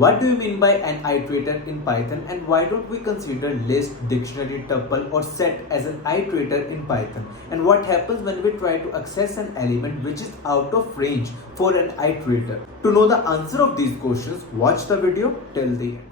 What do you mean by an iterator in Python, and why don't we consider list, dictionary, tuple or set as an iterator in Python? And what happens when we try to access an element which is out of range for an iterator? To know the answer of these questions, watch the video till the end.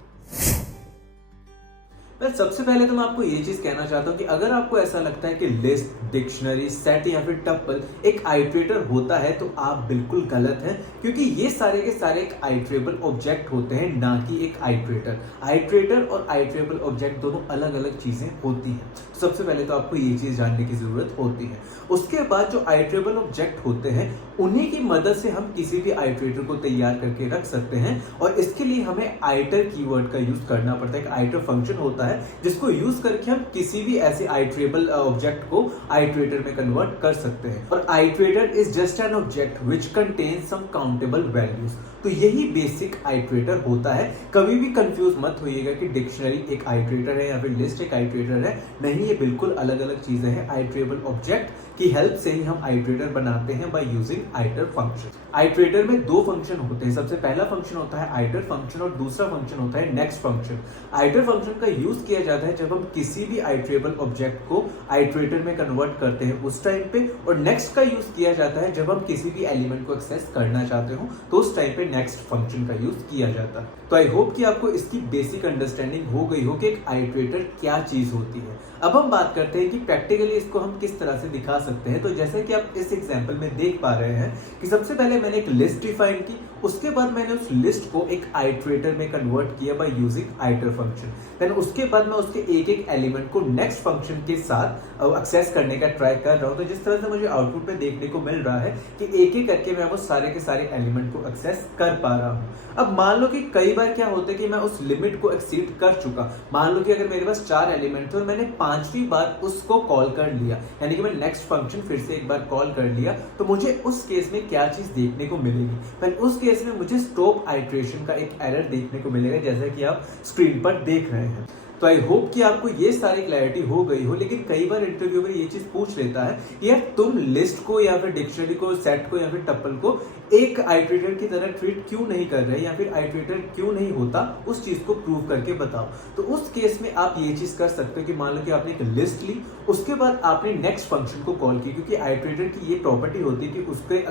सबसे पहले तो मैं आपको ये चीज कहना चाहता हूँ कि अगर आपको ऐसा लगता है कि लिस्ट, डिक्शनरी, सेट या फिर टपल एक आइटरेटर होता है तो आप बिल्कुल गलत हैं, क्योंकि ये सारे के सारे एक आइटरेबल ऑब्जेक्ट होते हैं, ना कि एक आइटरेटर। आइटरेटर और आइटरेबल ऑब्जेक्ट दोनों अलग अलग चीजें होती हैं। सबसे पहले तो आपको ये चीज जानने की जरूरत होती है। उसके बाद जो आइटरेबल ऑब्जेक्ट होते हैं उन्हीं की मदद से हम किसी भी आइटरेटर को तैयार करके रख सकते हैं, और इसके लिए हमें आइटर कीवर्ड का यूज करना पड़ता है। एक आइटर फंक्शन होता है जिसको यूज करके हम किसी भी ऐसे आइटरेबल ऑब्जेक्ट को आइटरेटर में कन्वर्ट कर सकते हैं। और iterator is just an object which contains some countable values. तो यही बेसिक आइटरेटर होता है। कभी भी कंफ्यूज मत होइएगा कि डिक्शनरी एक आइटरेटर है या फिर लिस्ट एक आइटरेटर है। नहीं, ये बिल्कुल अलग अलग चीजें हैं। आइटरेबल ऑब्जेक्ट की हेल्प से ही हम आइटरेटर बनाते हैं बाय यूजिंग आइटर फंक्शन। आइटरेटर में दो फंक्शन होते हैं। सबसे पहला फंक्शन होता है आइटर फंक्शन और दूसरा फंक्शन होता है नेक्स्ट फंक्शन। आइटर फंक्शन का यूज किया जाता है जब हम किसी भी आइटरेबल ऑब्जेक्ट को आइटरेटर में कन्वर्ट करते हैं उस टाइम पे, और नेक्स्ट का यूज किया जाता है जब हम किसी भी एलिमेंट को एक्सेस करना चाहते हो तो उस टाइम पे नेक्स्ट फंक्शन का यूज किया जाता है। तो आई होप कि आपको इसकी बेसिक अंडरस्टैंडिंग हो गई हो कि एक आइटरेटर क्या चीज होती है। अब हम बात करते हैं कि प्रैक्टिकली इसको हम किस तरह से दिखा सकते हैं। तो जैसे कि आप इस एग्जांपल में देख पा रहे हैं कि सबसे पहले मैंने एक लिस्ट डिफाइन की, उसके बाद मैंने उस लिस्ट को एक आइटरेटर में कन्वर्ट किया बाय यूजिंग आइटर फंक्शन। देन उसके बाद मैं उसके एक एक एलिमेंट को नेक्स्ट फंक्शन के साथ एक्सेस करने का ट्राई कर रहा हूं। तो जिस तरह से मुझे आउटपुट में देखने को मिल रहा है कि एक एक करके मैं वो सारे के सारे एलिमेंट को एक्सेस कर पा रहा हूं। अब मान लो कि कई बार क्या होता है कि मैं उस लिमिट को एक्सीड कर चुका। मान लो कि अगर मेरे पास 4 एलिमेंट थे और मैंने 5वीं बार उसको कॉल कर लिया, यानी कि मैं नेक्स्ट फंक्शन फिर से एक बार कॉल कर लिया, तो मुझे उस केस में क्या चीज देखने को मिलेगी? पर उस केस में मुझे स्टॉप आइटरेशन का एक एरर देखने को मिलेगा, जैसा कि आप स्क्रीन पर देख रहे हैं। तो आई होप कि आपको ये सारी क्लैरिटी हो गई हो। लेकिन कई बार इंटरव्यूअर ये चीज पूछ लेता है कि यार तुम लिस्ट को या फिर डिक्शनरी को, सेट को या फिर टपल को एक आइटरेटर की तरह ट्रीट क्यों नहीं कर रहे, या फिर आइटरेटर क्यों नहीं होता, उस चीज को प्रूव करके बताओ। तो उस केस में आप ये चीज कर सकते हो कि मान लो कि आपने एक लिस्ट ली, उसके बाद आपने नेक्स्ट फंक्शन को कॉल की, क्योंकि आइटरेटर की ये प्रॉपर्टी होती है कि उसके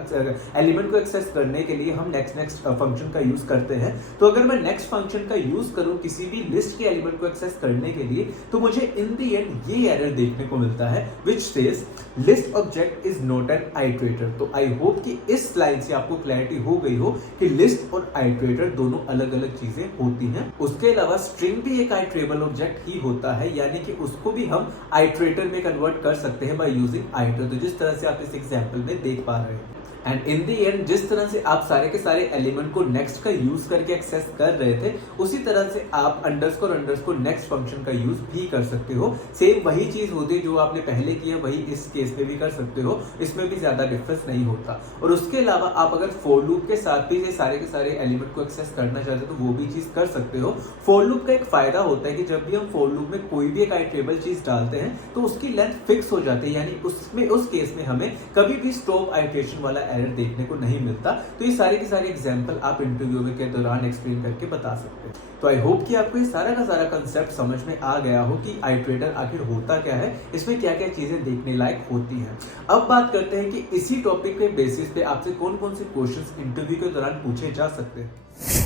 एलिमेंट को एक्सेस करने के लिए हम नेक्स्ट फंक्शन का यूज करते हैं। तो अगर मैं नेक्स्ट फंक्शन का यूज करूं किसी भी लिस्ट के एलिमेंट को एक्सेस करने के लिए, तो मुझे इन द एंड ये एरर देखने को मिलता है which says list object is not an iterator. तो आई होप कि इस लाइन से आपको क्लैरिटी हो गई हो कि लिस्ट और आइटरेटर दोनों अलग अलग चीजें होती हैं। उसके अलावा स्ट्रिंग भी एक आइटरेबल ऑब्जेक्ट ही होता है, यानी कि उसको भी हम आइटरेटर में कन्वर्ट कर सकते हैं बाय यूजिंग आइटर। तो जिस तरह से आप इस एग्जांपल में देख पा रहे हैं, एंड इन द एंड जिस तरह से आप सारे के सारे एलिमेंट को नेक्स्ट का यूज करके एक्सेस कर रहे थे, उसी तरह से आप अंडरस्कोर नेक्स्ट फंक्शन का यूज भी कर सकते हो। सेम वही चीज होती है जो आपने पहले किया, वही इस केस में भी कर सकते हो। इसमें भी ज्यादा डिफरेंस नहीं होता। और उसके अलावा आप अगर फॉर लूप के साथ भी ये सारे के सारे एलिमेंट को एक्सेस करना चाहते हो तो वो भी चीज कर सकते हो। फॉर लूप का एक फायदा होता है कि जब भी हम फॉर लूप में कोई भी एक आइटरेबल चीज डालते हैं तो उसकी लेंथ फिक्स हो जाती है, यानी उसमें उस केस में हमें कभी भी स्टॉप आइटरेशन वाला एरर देखने को नहीं मिलता। तो ये सारे के सारे एग्जांपल आप इंटरव्यू के दौरान एक्सप्लेन करके बता सकते हैं। तो आई होप कि आपको ये सारा का सारा कंसेप्ट समझ में आ गया हो कि आइटरेटर आखिर होता क्या है, इसमें क्या क्या चीजें देखने लायक होती हैं। अब बात करते हैं कि इसी टॉपिक के बेसिस पे आपसे कौन कौन से क्वेश्चंस इंटरव्यू के दौरान पूछे जा सकते हैं।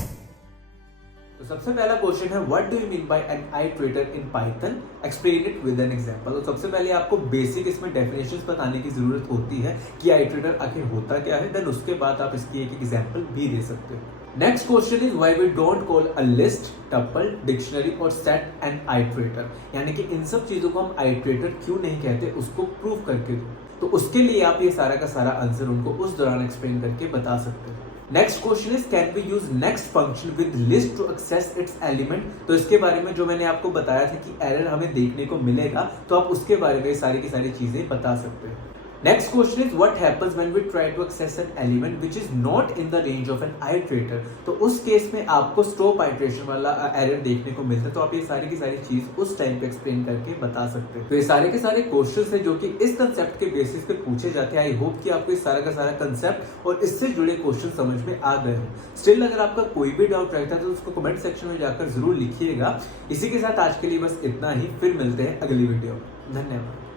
तो सबसे पहला क्वेश्चन है what do you mean by an iterator in Python, explain it with an example. तो सबसे पहले आपको बेसिक इसमें डेफिनेशंस बताने की जरूरत होती है कि आइटरेटर आखिर होता क्या है। देन उसके बाद आप इसकी एक एग्जांपल भी दे सकते हो। Next question is why we don't call a list, tuple, dictionary और सेट एन आइटरेटर, यानी कि इन सब चीजों को हम आइटरेटर क्यों नहीं कहते, उसको प्रूव करके दो। तो उसके लिए आप ये सारा का सारा आंसर उनको उस दौरान एक्सप्लेन करके बता सकते हो। Next question is can we use next function with list to access its element. तो इसके बारे में जो मैंने आपको बताया था कि एरर हमें देखने को मिलेगा, तो आप उसके बारे में सारी की सारी चीजें बता सकते हैं। Next question is what happens when we try to access an element which is not in the range of an iterator. तो उस केस में आपको स्टॉप आइट्रेशन वाला एरर देखने को मिलता है। तो आप ये सारी की सारी चीज उस टाइम पे एक्सप्लेन करके बता सकते हैं। तो ये सारे के सारे क्वेश्चंस हैं जो कि इस कंसेप्ट के बेसिस पे पूछे जाते हैं। आई होप कि आपको इस सारा का सारा कंसेप्ट और इससे जुड़े क्वेश्चन समझ में आ गए हो। स्टिल अगर आपका कोई भी डाउट रहता है तो उसको कमेंट सेक्शन में जाकर जरूर लिखिएगा। इसी के साथ आज के लिए बस इतना ही, फिर मिलते हैं अगली वीडियो में। धन्यवाद।